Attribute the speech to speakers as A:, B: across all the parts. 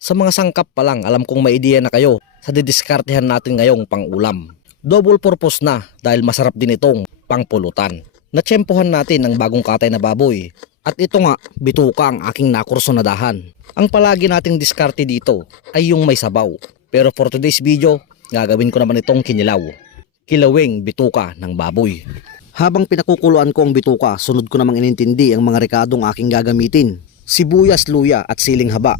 A: Sa mga sangkap pa lang, alam kong may ideya na kayo sa didiskartehan natin ngayong pang-ulam. Double purpose na dahil masarap din itong pangpulutan. Natsyempohan natin ang bagong katay na baboy. At ito nga, bituka ang aking nakurso na dahan. Ang palagi nating diskarte dito ay yung may sabaw. Pero for today's video, gagawin ko naman itong kinilaw. Kilawing bituka ng baboy. Habang pinakukuluan ko ang bituka, sunod ko namang inintindi ang mga rekadong aking gagamitin. Sibuyas, luya at siling haba.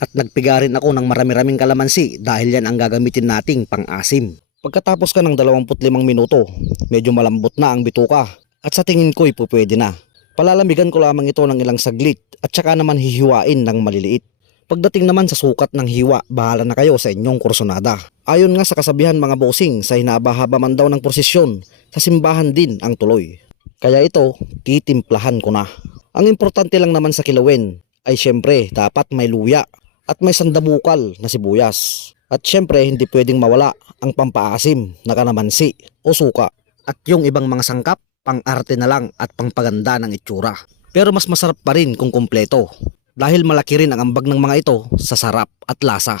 A: At nagpiga rin ako ng marami-raming kalamansi dahil yan ang gagamitin nating pang-asim. Pagkatapos ka ng 25 minuto, medyo malambot na ang bituka at sa tingin ko'y pupwede na. Palalamigan ko lamang ito ng ilang saglit at saka naman hihiwain ng maliliit. Pagdating naman sa sukat ng hiwa, bahala na kayo sa inyong kursonada. Ayon nga sa kasabihan mga bossing, sa hinabahaba man daw ng prosesyon, sa simbahan din ang tuloy. Kaya ito, titimplahan ko na. Ang importante lang naman sa kilawin ay syempre dapat may luya at may sandabukal na sibuyas. At syempre hindi pwedeng mawala ang pampaasim na kanamansi o suka. At yung ibang mga sangkap, pang-arte na lang at pangpaganda ng itsura. Pero mas masarap pa rin kung kumpleto dahil malaki rin ang ambag ng mga ito sa sarap at lasa.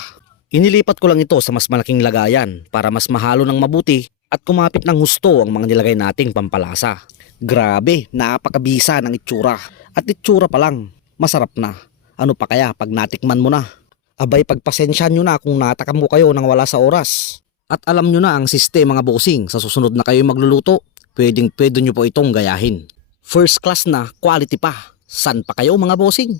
A: Inilipat ko lang ito sa mas malaking lagayan para mas mahalo ng mabuti at kumapit ng husto ang mga nilagay nating pampalasa. Grabe, napakabisa ng itsura. At itsura pa lang, masarap na. Ano pa kaya pag natikman mo na? Abay pagpasensya nyo na kung natakam ko kayo nang wala sa oras. At alam nyo na ang sistema mga bossing sa susunod na kayo magluluto, pwedeng pwede nyo po itong gayahin. First class na, quality pa. San pa kayo mga bossing?